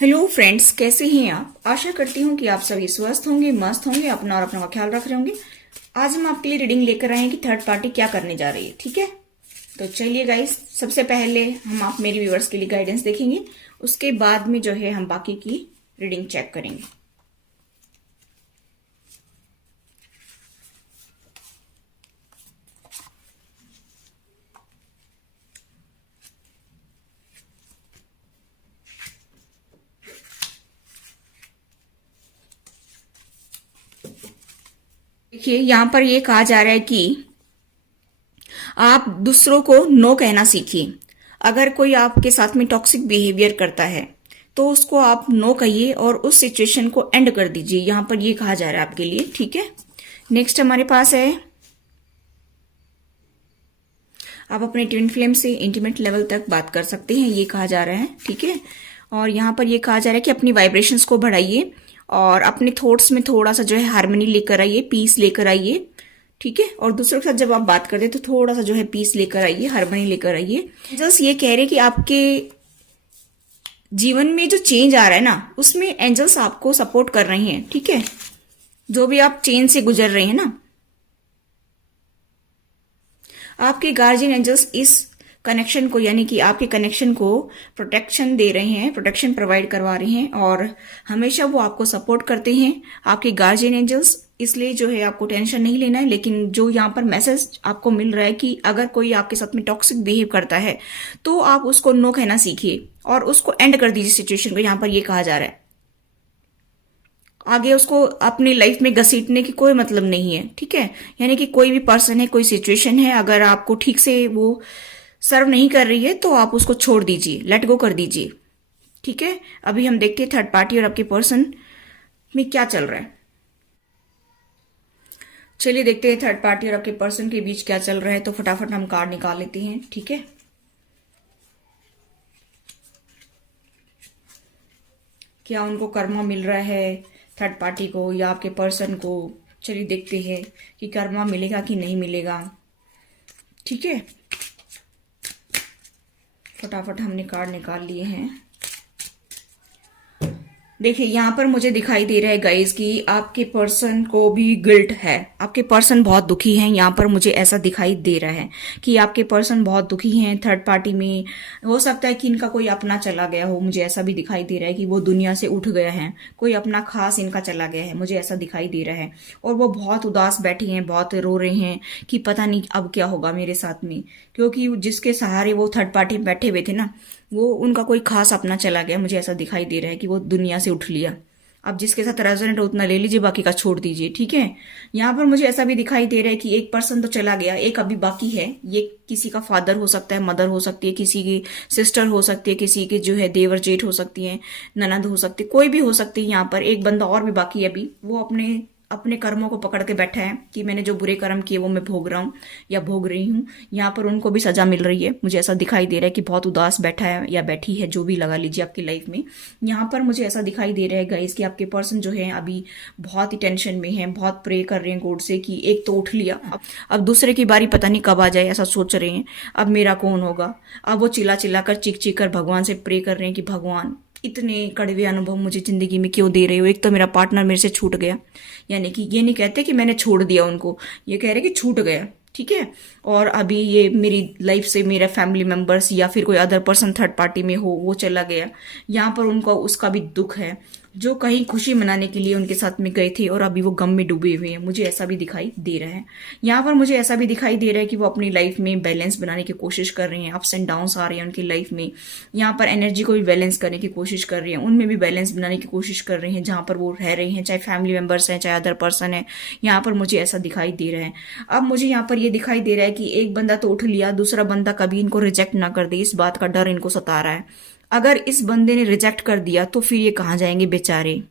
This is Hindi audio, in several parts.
हेलो फ्रेंड्स, कैसे हैं आप। आशा करती हूँ कि आप सभी स्वस्थ होंगे, मस्त होंगे, अपना और अपना का ख्याल रख रहे होंगे। आज हम आपके लिए रीडिंग लेकर आए हैं कि थर्ड पार्टी क्या करने जा रही है। ठीक है, तो चलिए गाइस, सबसे पहले हम आप मेरे व्यूअर्स के लिए गाइडेंस देखेंगे। उसके बाद में जो है हम बाकी की रीडिंग चेक करेंगे। देखिए, यहाँ पर ये कहा जा रहा है कि आप दूसरों को नो कहना सीखिए। अगर कोई आपके साथ में टॉक्सिक बिहेवियर करता है तो उसको आप नो कहिए और उस सिचुएशन को एंड कर दीजिए। यहाँ पर ये कहा जा रहा है आपके लिए। ठीक है, नेक्स्ट हमारे पास है, आप अपने ट्विन फ्लेम से इंटीमेट लेवल तक बात कर सकते हैं, ये कहा जा रहा है। ठीक है, और यहाँ पर ये कहा जा रहा है कि अपनी वाइब्रेशंस को बढ़ाइए और अपने थॉट्स में थोड़ा सा जो है हार्मनी लेकर आइए, पीस लेकर आइए। ठीक है, और दूसरों के साथ जब आप बात करते हैं तो थोड़ा सा जो है पीस लेकर आइए, हार्मनी लेकर आइए। एंजल्स ये कह रहे हैं कि आपके जीवन में जो चेंज आ रहा है ना, उसमें एंजल्स आपको सपोर्ट कर रहे हैं। ठीक है, जो भी आप चेंज से गुजर रहे हैं ना, आपके गार्जियन एंजल्स इस कनेक्शन को, यानी कि आपके कनेक्शन को प्रोटेक्शन दे रहे हैं, प्रोटेक्शन प्रोवाइड करवा रहे हैं और हमेशा वो आपको सपोर्ट करते हैं, आपके गार्जियन एंजल्स। इसलिए जो है आपको टेंशन नहीं लेना है। लेकिन जो यहाँ पर मैसेज आपको मिल रहा है कि अगर कोई आपके साथ में टॉक्सिक बिहेव करता है तो आप उसको नो कहना सीखिए और उसको एंड कर दीजिए सिचुएशन को, यहाँ पर ये कहा जा रहा है। आगे उसको अपनी लाइफ में घसीटने की कोई मतलब नहीं है। ठीक है, यानी कि कोई भी पर्सन है, कोई सिचुएशन है, अगर आपको ठीक से वो सर्व नहीं कर रही है तो आप उसको छोड़ दीजिए, लेट गो कर दीजिए। ठीक है, अभी हम देखते हैं थर्ड पार्टी और आपके पर्सन में क्या चल रहा है। चलिए देखते हैं थर्ड पार्टी और आपके पर्सन के बीच क्या चल रहा है। तो फटाफट हम कार्ड निकाल लेते हैं। ठीक है, क्या उनको कर्मा मिल रहा है थर्ड पार्टी को या आपके पर्सन को। चलिए देखते हैं कि कर्मा मिलेगा कि नहीं मिलेगा। ठीक है, फटाफट हमने कार्ड निकाल लिए हैं। देखिए, यहाँ पर मुझे दिखाई दे रहा है गाइस कि आपके पर्सन को भी गिल्ट है, आपके पर्सन बहुत दुखी हैं। यहाँ पर मुझे ऐसा दिखाई दे रहा है कि आपके पर्सन बहुत दुखी हैं थर्ड पार्टी में। हो सकता है कि इनका कोई अपना चला गया हो, मुझे ऐसा भी दिखाई दे रहा है कि वो दुनिया से उठ गया है, कोई अपना खास इनका चला गया है, मुझे ऐसा दिखाई दे रहा है। और वो बहुत उदास बैठे हैं, बहुत रो रहे हैं कि पता नहीं अब क्या होगा मेरे साथ में, क्योंकि जिसके सहारे वो थर्ड पार्टी में बैठे हुए थे ना, वो उनका कोई खास अपना चला गया। मुझे ऐसा दिखाई दे रहा है कि वो दुनिया से उठ लिया। अब जिसके साथ रेजोनेट हो उतना ले लीजिए, बाकी का छोड़ दीजिए। ठीक है, यहाँ पर मुझे ऐसा भी दिखाई दे रहा है कि एक पर्सन तो चला गया, एक अभी बाकी है। ये किसी का फादर हो सकता है, मदर हो सकती है, किसी की सिस्टर हो सकती है, किसी की जो है देवर जेठ हो सकती है, ननद हो सकती है, कोई भी हो सकती है। यहाँ पर एक बंदा और भी बाकी है अभी, वो अपने अपने कर्मों को पकड़ के बैठा है कि मैंने जो बुरे कर्म किए वो मैं भोग रहा हूँ या भोग रही हूँ। यहाँ पर उनको भी सजा मिल रही है। मुझे ऐसा दिखाई दे रहा है कि बहुत उदास बैठा है या बैठी है, जो भी लगा लीजिए आपकी लाइफ में। यहाँ पर मुझे ऐसा दिखाई दे रहा है गाइस कि आपके पर्सन जो है अभी बहुत ही टेंशन में है, बहुत प्रे कर रहे हैं गॉड से कि एक तो उठ लिया, अब दूसरे की बारी पता नहीं कब आ जाए, ऐसा सोच रहे हैं। अब मेरा कौन होगा। अब वो चिल्ला चिल्ला कर, चीख चीख कर भगवान से प्रे कर रहे हैं कि भगवान इतने कड़वे अनुभव मुझे जिंदगी में क्यों दे रहे हो। एक तो मेरा पार्टनर मेरे से छूट गया, यानी कि ये नहीं कहते कि मैंने छोड़ दिया उनको, ये कह रहे कि छूट गया। ठीक है, और अभी ये मेरी लाइफ से मेरा फैमिली मेंबर्स या फिर कोई अदर पर्सन थर्ड पार्टी में हो, वो चला गया। यहाँ पर उनको उसका भी दुख है, जो कहीं खुशी मनाने के लिए उनके साथ में गए थे और अभी वो गम में डूबे हुए हैं। मुझे ऐसा भी दिखाई दे रहा है। यहाँ पर मुझे ऐसा भी दिखाई दे रहा है कि वो अपनी लाइफ में बैलेंस बनाने की कोशिश कर रहे हैं। अप्स एंड डाउन्स आ रहे हैं उनकी लाइफ में। यहाँ पर एनर्जी को भी बैलेंस करने की कोशिश कर रहे हैं, उनमें भी बैलेंस बनाने की कोशिश कर रहे हैं जहाँ पर वो रह रहे हैं, चाहे फैमिली मेंबर्स हैं चाहे अदर पर्सन है। यहाँ पर मुझे ऐसा दिखाई दे रहा है। अब मुझे यहाँ पर ये दिखाई दे रहा है कि एक बंदा तो उठ लिया, दूसरा बंदा कभी इनको रिजेक्ट ना कर दे, इस बात का डर इनको सता रहा है। अगर इस बंदे ने रिजेक्ट कर दिया तो फिर ये कहाँ जाएंगे बेचारे।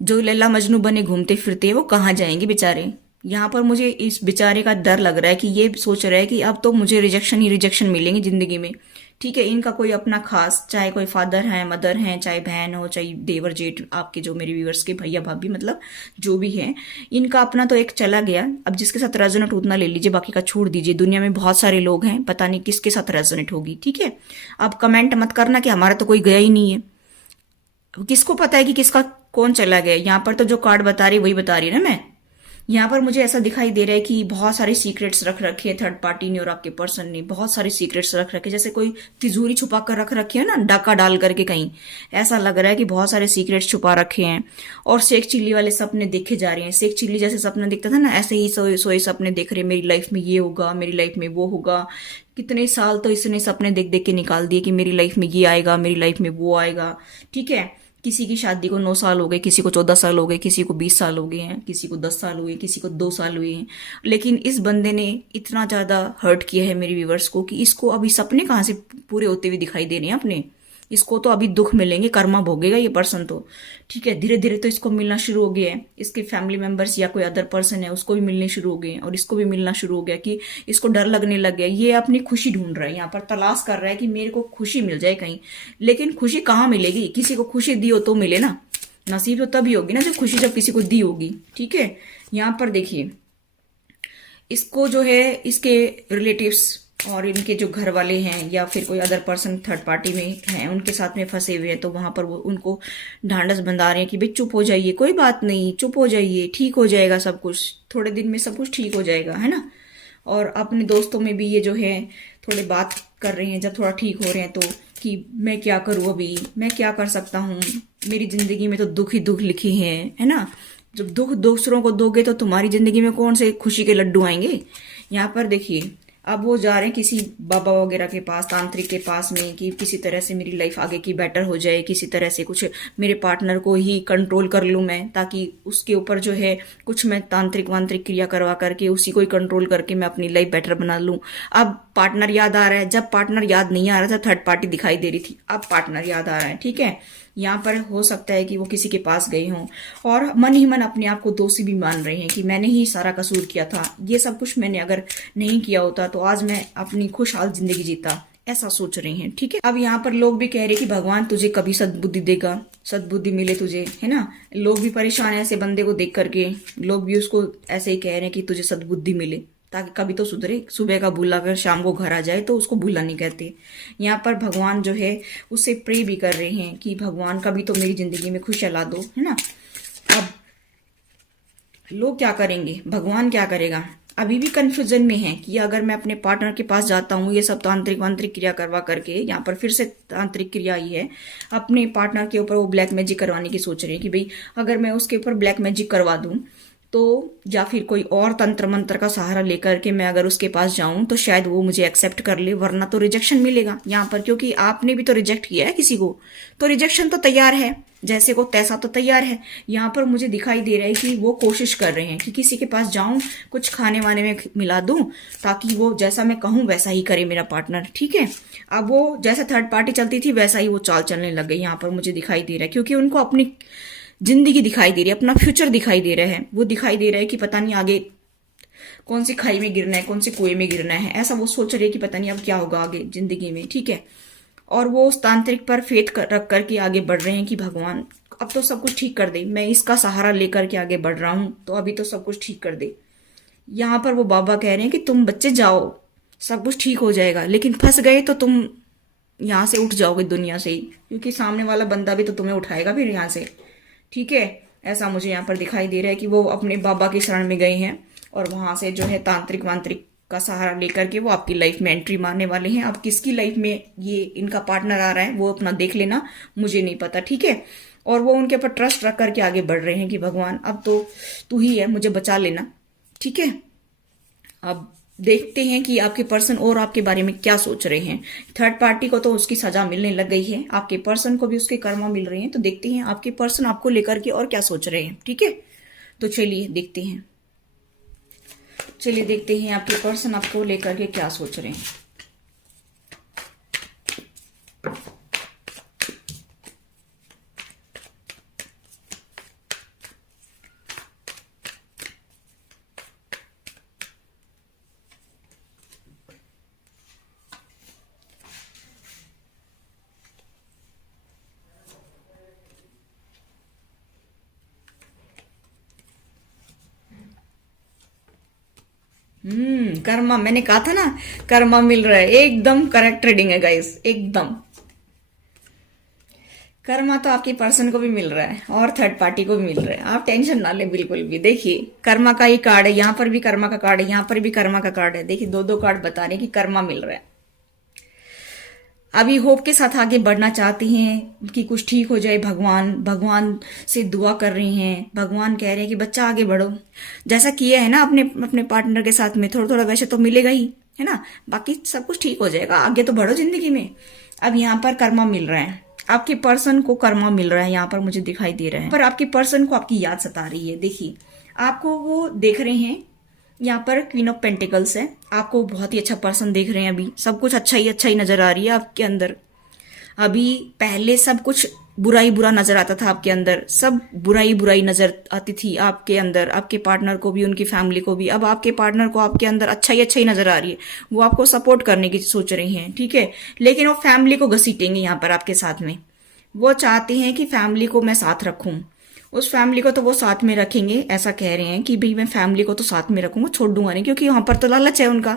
जो लैला मजनू बने घूमते फिरते हैं वो कहाँ जाएंगे बेचारे। यहाँ पर मुझे इस बेचारे का डर लग रहा है कि ये सोच रहा है कि अब तो मुझे रिजेक्शन ही रिजेक्शन मिलेंगे जिंदगी में। ठीक है, इनका कोई अपना खास, चाहे कोई फादर है, मदर है, चाहे बहन हो, चाहे देवर जेठ, आपके जो मेरे व्यूअर्स के भैया भाभी, मतलब जो भी है, इनका अपना तो एक चला गया। अब जिसके साथ रेजोनेट उतना ले लीजिए, बाकी का छोड़ दीजिए। दुनिया में बहुत सारे लोग हैं, पता नहीं किसके साथ रेजोनेट होगी। ठीक है, अब कमेंट मत करना कि हमारा तो कोई गया ही नहीं है। किसको पता है कि किसका कौन चला गया? यहाँ पर तो जो कार्ड बता रही वही बता रही है ना मैं। यहाँ पर मुझे ऐसा दिखाई दे रहा है कि बहुत सारे सीक्रेट्स रख रखे हैं थर्ड पार्टी ने और आपके पर्सन ने, बहुत सारे सीक्रेट्स रख रखे, जैसे कोई तिजोरी छुपा कर रख रखी है ना, डाका डाल करके कहीं। ऐसा लग रहा है कि बहुत सारे सीक्रेट्स छुपा रखे हैं। और शेख चिल्ली वाले सपने देखे जा रहे हैं। शेख चिल्ली जैसे सपना दिखता था ना, ऐसे ही सोए सोए सपने देख रहे, मेरी लाइफ में ये होगा, मेरी लाइफ में वो होगा। कितने साल तो इसने सपने देख देख के निकाल दिए कि मेरी लाइफ में ये आएगा, मेरी लाइफ में वो आएगा। ठीक है, किसी की शादी को 9 साल हो गए, किसी को 14 साल हो गए, किसी को 20 साल हो गए हैं, किसी को 10 साल हुए, किसी को 2 साल हुए हैं। लेकिन इस बंदे ने इतना ज्यादा हर्ट किया है मेरे व्यूवर्स को कि इसको अभी सपने कहाँ से पूरे होते हुए दिखाई दे रहे हैं अपने। इसको तो अभी दुख मिलेंगे, कर्मा भोगेगा ये पर्सन तो। ठीक है, धीरे धीरे तो इसको मिलना शुरू हो गया है। इसके फैमिली मेंबर्स या कोई अदर पर्सन है उसको भी मिलने शुरू हो गए हैं, और इसको भी मिलना शुरू हो गया कि इसको डर लगने लग गया। ये अपनी खुशी ढूंढ रहा है, यहाँ पर तलाश कर रहा है कि मेरे को खुशी मिल जाए कहीं। लेकिन खुशी कहाँ मिलेगी? किसी को खुशी दी हो तो मिले ना। नसीब तो तभी होगी ना जब खुशी जब किसी को दी होगी। ठीक है, यहाँ पर देखिए, इसको जो है इसके रिलेटिव्स और इनके जो घर वाले हैं या फिर कोई अदर पर्सन थर्ड पार्टी में हैं उनके साथ में फंसे हुए हैं, तो वहां पर वो उनको ढांढस बंधा रहे हैं कि भाई चुप हो जाइए, कोई बात नहीं, चुप हो जाइए, ठीक हो जाएगा सब कुछ, थोड़े दिन में सब कुछ ठीक हो जाएगा, है ना। और अपने दोस्तों में भी ये जो है थोड़े बात कर रहे हैं जब थोड़ा ठीक हो रहे हैं तो, कि मैं क्या करूं, अभी मैं क्या कर सकता हूँ, मेरी जिंदगी में तो दुख ही दुख लिखे हैं, है ना। जब दुख दूसरों को दोगे तो तुम्हारी जिंदगी में कौन से खुशी के लड्डू आएंगे। यहाँ पर देखिए, अब वो जा रहे हैं किसी बाबा वगैरह के पास, तांत्रिक के पास में, कि किसी तरह से मेरी लाइफ आगे की बेटर हो जाए, किसी तरह से कुछ मेरे पार्टनर को ही कंट्रोल कर लूं मैं, ताकि उसके ऊपर जो है कुछ मैं तांत्रिक वांत्रिक क्रिया करवा करके उसी को ही कंट्रोल करके मैं अपनी लाइफ बेटर बना लूं। अब पार्टनर याद आ रहा है, जब पार्टनर याद नहीं आ रहा था थर्ड पार्टी दिखाई दे रही थी, अब पार्टनर याद आ रहा है। ठीक है, यहाँ पर हो सकता है कि वो किसी के पास गए हों और मन ही मन अपने आप को दोषी भी मान रहे हैं कि मैंने ही सारा कसूर किया था, ये सब कुछ मैंने अगर नहीं किया होता तो आज मैं अपनी खुशहाल जिंदगी जीता, ऐसा सोच रहे हैं। ठीक है, अब यहाँ पर लोग भी कह रहे हैं कि भगवान तुझे कभी सद्बुद्धि देगा, सद्बुद्धि मिले तुझे, है ना। लोग भी परेशान है ऐसे बंदे को देख करके, लोग भी उसको ऐसे ही कह रहे हैं कि तुझे सद्बुद्धि मिले ताकि कभी तो सुधरे। सुबह का भूला अगर शाम को घर आ जाए तो उसको भूला नहीं कहते। यहाँ पर भगवान जो है उससे प्रे भी कर रहे हैं कि भगवान कभी तो मेरी जिंदगी में खुशियां ला दो, है ना। अब लोग क्या करेंगे, भगवान क्या करेगा, अभी भी कंफ्यूजन में है कि अगर मैं अपने पार्टनर के पास जाता हूँ ये सब तांत्रिक वांत्रिक क्रिया करवा करके, यहाँ पर फिर से तांत्रिक क्रिया आई है, अपने पार्टनर के ऊपर वो ब्लैक मैजिक करवाने की सोच रहे हैं कि भाई अगर मैं उसके ऊपर ब्लैक मैजिक करवा दूं तो, या फिर कोई और तंत्र मंत्र का सहारा लेकर के मैं अगर उसके पास जाऊं तो शायद वो मुझे एक्सेप्ट कर ले, वरना तो रिजेक्शन मिलेगा यहाँ पर। क्योंकि आपने भी तो रिजेक्ट किया है किसी को, तो रिजेक्शन तो तैयार है, जैसे को तैसा तो तैयार है। यहाँ पर मुझे दिखाई दे रहा है कि वो कोशिश कर रहे हैं कि किसी के पास जाऊं, कुछ खाने वाने में मिला दूं, ताकि वो जैसा मैं कहूं वैसा ही करे मेरा पार्टनर। ठीक है, अब वो जैसा थर्ड पार्टी चलती थी वैसा ही वो चाल चलने लग गई, यहाँ पर मुझे दिखाई दे रहा है। क्योंकि उनको अपनी जिंदगी दिखाई दे रही है, अपना फ्यूचर दिखाई दे रहा है, वो दिखाई दे रहा है कि पता नहीं आगे कौन सी खाई में गिरना है, कौन से कुएं में गिरना है, ऐसा वो सोच रही है कि पता नहीं अब क्या होगा आगे जिंदगी में। ठीक है, और वो उस तांत्रिक पर फेथ रख करके आगे बढ़ रहे हैं कि भगवान अब तो सब कुछ ठीक कर दे, मैं इसका सहारा लेकर के आगे बढ़ रहा हूं तो अभी तो सब कुछ ठीक कर दे। यहाँ पर वो बाबा कह रहे हैं कि तुम बच्चे जाओ, सब कुछ ठीक हो जाएगा, लेकिन फंस गए तो तुम यहाँ से उठ जाओगे दुनिया से ही, क्योंकि सामने वाला बंदा भी तो तुम्हें उठाएगा फिर यहाँ से। ठीक है, ऐसा मुझे यहाँ पर दिखाई दे रहा है कि वो अपने बाबा की शरण में गए हैं और वहां से जो है तांत्रिक वांत्रिक का सहारा लेकर के वो आपकी लाइफ में एंट्री मारने वाले हैं। अब किसकी लाइफ में ये इनका पार्टनर आ रहा है वो अपना देख लेना, मुझे नहीं पता। ठीक है, और वो उनके ऊपर ट्रस्ट रख करके आगे बढ़ रहे हैं कि भगवान अब तो तू ही है, मुझे बचा लेना। ठीक है, अब देखते हैं कि आपके पर्सन और आपके बारे में क्या सोच रहे हैं। थर्ड पार्टी को तो उसकी सजा मिलने लग गई है, आपके पर्सन को भी उसके कर्मा मिल रहे हैं, तो देखते हैं आपके पर्सन आपको लेकर के और क्या सोच रहे हैं। ठीक है, तो चलिए देखते हैं, चलिए देखते हैं आपके पर्सन आपको लेकर के क्या सोच रहे हैं। कर्मा, मैंने कहा था ना कर्मा मिल रहा है, एकदम करेक्ट रीडिंग है गाइस, एकदम। कर्मा तो आपके पर्सन को भी मिल रहा है और थर्ड पार्टी को भी मिल रहा है, आप टेंशन ना ले बिल्कुल भी। देखिए कर्मा का ही कार्ड है, यहाँ पर भी कर्मा का कार्ड है, यहाँ पर भी कर्मा का कार्ड है। देखिए दो दो कार्ड बता रहे हैं कि कर्मा मिल रहा है। अभी होप के साथ आगे बढ़ना चाहती हैं कि कुछ ठीक हो जाए। भगवान भगवान से दुआ कर रही हैं, भगवान कह रहे हैं कि बच्चा आगे बढ़ो। जैसा किया है ना अपने अपने पार्टनर के साथ में, थोड़ा थोड़ा वैसे तो मिलेगा ही, है ना। बाकी सब कुछ ठीक हो जाएगा, आगे तो बढ़ो जिंदगी में। अब यहाँ पर कर्मा मिल रहा है, आपके पर्सन को कर्मा मिल रहा है, यहाँ पर मुझे दिखाई दे रहा है। पर आपके पर्सन को आपकी याद सता रही है। देखिए आपको वो देख रहे हैं, यहाँ पर क्वीन ऑफ पेंटिकल्स है, आपको बहुत ही अच्छा पर्सन देख रहे हैं। अभी सब कुछ अच्छा ही नजर आ रही है आपके अंदर। अभी पहले सब कुछ बुरा ही बुरा नजर आता था आपके अंदर, सब बुराई नजर आती थी आपके अंदर, आपके पार्टनर को भी, उनकी फैमिली को भी। अब आपके पार्टनर को आपके अंदर अच्छा ही नजर आ रही है, वो आपको सपोर्ट करने की सोच रही हैं, ठीक है। लेकिन वो फैमिली को घसीटेंगे यहाँ पर आपके साथ में। वो चाहते हैं कि फैमिली को मैं साथ रखूं, उस फैमिली को तो वो साथ में रखेंगे। ऐसा कह रहे हैं कि भाई मैं फैमिली को तो साथ में रखूंगा, छोड़ दूंगा नहीं, क्योंकि वहां पर तो लालच है उनका,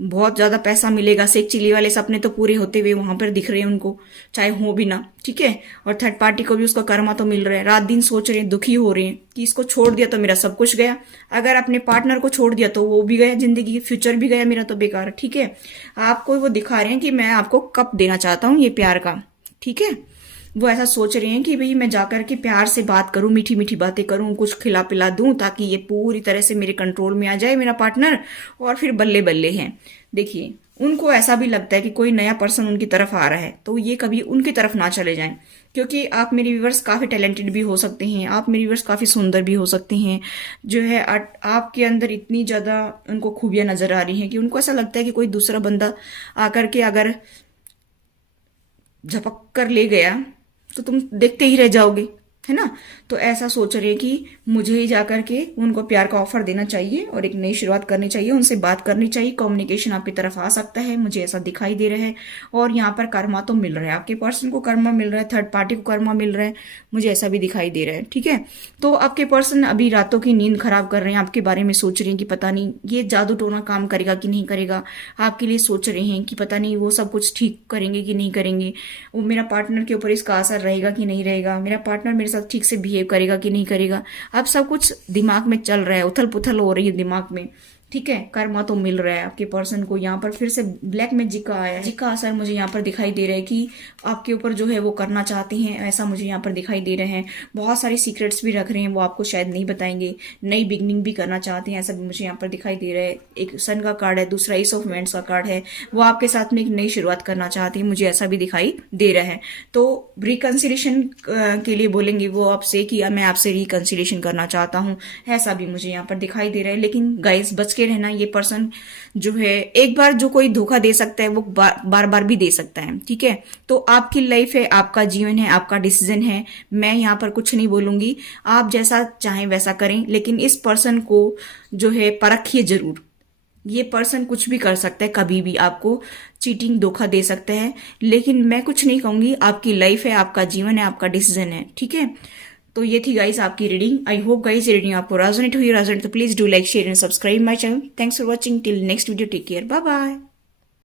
बहुत ज्यादा पैसा मिलेगा। सेक चिली वाले सपने तो पूरे होते हुए वहां पर दिख रहे हैं उनको, चाहे हो भी ना, ठीक है। और थर्ड पार्टी को भी उसका कर्मा तो मिल रहा है, रात दिन सोच रहे हैं, दुखी हो रहे हैं कि इसको छोड़ दिया तो मेरा सब कुछ गया, अगर अपने पार्टनर को छोड़ दिया तो वो भी गया, जिंदगी फ्यूचर भी गया मेरा, तो बेकार, ठीक है। आपको वो दिखा रहे हैं कि मैं आपको कप देना चाहता हूँ ये प्यार का, ठीक है। वो ऐसा सोच रहे हैं कि भाई मैं जाकर के प्यार से बात करूं, मीठी मीठी बातें करूं, कुछ खिला पिला दूं, ताकि ये पूरी तरह से मेरे कंट्रोल में आ जाए मेरा पार्टनर, और फिर बल्ले बल्ले हैं। देखिए उनको ऐसा भी लगता है कि कोई नया पर्सन उनकी तरफ आ रहा है, तो ये कभी उनकी तरफ ना चले जाएं, क्योंकि आप मेरे व्यूवर्स काफी टैलेंटेड भी हो सकते हैं, आप मेरे व्यूवर्स काफी सुंदर भी हो सकते हैं। जो है आपके अंदर इतनी ज्यादा उनको खूबियां नजर आ रही हैं कि उनको ऐसा लगता है कि कोई दूसरा बंदा आकर के अगर झपक कर ले गया तो तुम देखते ही रह जाओगे, है ना। तो ऐसा सोच रहे हैं कि मुझे ही जाकर के उनको प्यार का ऑफर देना चाहिए और एक नई शुरुआत करनी चाहिए, उनसे बात करनी चाहिए, कम्युनिकेशन आपकी तरफ आ सकता है, मुझे ऐसा दिखाई दे रहा है। और यहाँ पर कर्मा तो मिल रहा है, आपके पर्सन को कर्मा मिल रहा है, थर्ड पार्टी को कर्मा मिल रहा है, मुझे ऐसा भी दिखाई दे रहा है, ठीक है। तो आपके पर्सन अभी रातों की नींद खराब कर रहे हैं, आपके बारे में सोच रहे हैं कि पता नहीं ये जादू टोना काम करेगा कि नहीं करेगा, आपके लिए सोच रहे हैं कि पता नहीं वो सब कुछ ठीक करेंगे कि नहीं करेंगे, वो मेरा पार्टनर के ऊपर इसका असर रहेगा कि नहीं रहेगा, मेरा पार्टनर मेरे साथ ठीक से बिहेव करेगा कि नहीं करेगा। अब सब कुछ दिमाग में चल रहा है, उथल पुथल हो रही है दिमाग में, ठीक है। कर्मा तो मिल रहा है आपके पर्सन को। यहाँ पर फिर से ब्लैक मैजिक का आया है, मैजिक का असर मुझे यहाँ पर दिखाई दे रहा है कि आपके ऊपर जो है वो करना चाहते हैं, ऐसा मुझे यहाँ पर दिखाई दे रहे हैं। बहुत सारी सीक्रेट्स भी रख रहे हैं, वो आपको शायद नहीं बताएंगे। नई बिगनिंग भी करना चाहते हैं, ऐसा भी मुझे यहाँ पर दिखाई दे रहा है। एक सन का कार्ड है, दूसरा एस ऑफ वांड्स का कार्ड है, वो आपके साथ में एक नई शुरुआत करना चाहते हैं, मुझे ऐसा भी दिखाई दे रहा है। तो रिकंसिलेशन के लिए बोलेंगे वो आपसे कि मैं आपसे रिकंसिलेशन करना चाहता हूँ, ऐसा भी मुझे यहाँ पर दिखाई दे रहा है। लेकिन गाइस बच के रहना, ये पर्सन जो है एक बार जो कोई धोखा दे सकता है वो बार बार भी दे सकता है, ठीक है। तो आपकी लाइफ है, आपका जीवन है, आपका डिसीजन है, मैं यहाँ पर कुछ नहीं बोलूंगी, आप जैसा चाहें वैसा करें। लेकिन इस पर्सन को जो है परखिए जरूर, ये पर्सन कुछ भी कर सकता है, कभी भी आपको चीटिंग धोखा दे सकता है। लेकिन मैं कुछ नहीं कहूंगी, आपकी लाइफ है, आपका जीवन है, आपका डिसीजन है, ठीक है। तो ये थी गाइस आपकी रीडिंग। आई होप गाइस ये रीडिंग आपको रेजोनेट हुई, तो please do like share and subscribe my channel. Thanks for watching, till next video, take care, bye bye.